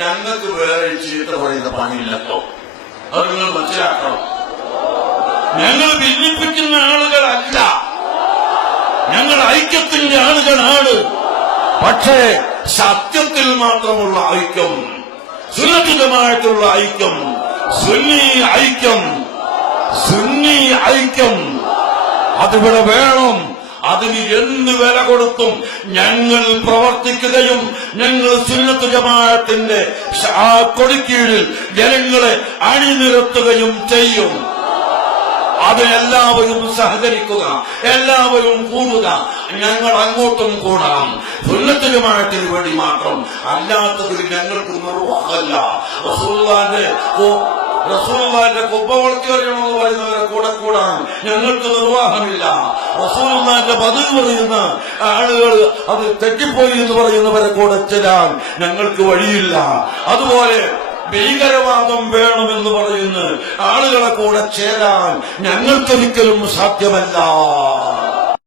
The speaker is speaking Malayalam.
ഞങ്ങൾക്ക് വേറെ ചീത്ത പറയുന്ന പണിയില്ലല്ലോ. അത് നിങ്ങൾ മനസ്സിലാക്കണം. ഞങ്ങൾ ഭിന്നിപ്പിക്കുന്ന ആളുകളല്ല, ഞങ്ങൾ ഐക്യത്തിന്റെ ആളുകളാണ്. പക്ഷേ സത്യത്തിൽ മാത്രമുള്ള ഐക്യം, സുന്നത്ത് ജമാഅത്തുള്ള ഐക്യം, സുന്നി ഐക്യം, സുന്നി ഐക്യം അതിവിടെ വേണം. അതിന് എന്ത് വില കൊടുത്തും ഞങ്ങൾ പ്രവർത്തിക്കുകയും ഞങ്ങൾ സുന്നത്ത് ജമാഅത്തിന്റെ ആ കൊടിക്കീഴിൽ ജനങ്ങളെ അണിനിരത്തുകയും ചെയ്യും. അതിനെല്ലാവരും സഹകരിക്കുക, എല്ലാവരും കൂടുക. ഞങ്ങൾ അങ്ങോട്ടും കൂടാം, സുന്നത്ത് ജമാഅത്തിന് വേണ്ടി മാത്രം. അല്ലാത്തതിൽ ഞങ്ങൾക്ക് നിർവാഹമല്ല. റസൂലുള്ളാഹിന്റെ കുബ്ബ വളർത്തി വരണമെന്ന് പറയുന്നവരെ കൂടെ കൂടാൻ ഞങ്ങൾക്ക് നിർവാഹമില്ല. റസൂലുള്ളാഹിന്റെ ബദൽ പറയുന്ന ആളുകൾ അത് തെറ്റിപ്പോയി എന്ന് പറയുന്നവരെ കൂടെ ചെല്ലാൻ ഞങ്ങൾക്ക് വഴിയില്ല. അതുപോലെ ഭീകരവാദം വേണമെന്ന് പറയുന്ന ആളുകളെ കൂടെ ചേരാൻ ഞങ്ങൾക്കൊരിക്കലും സാധ്യമല്ല.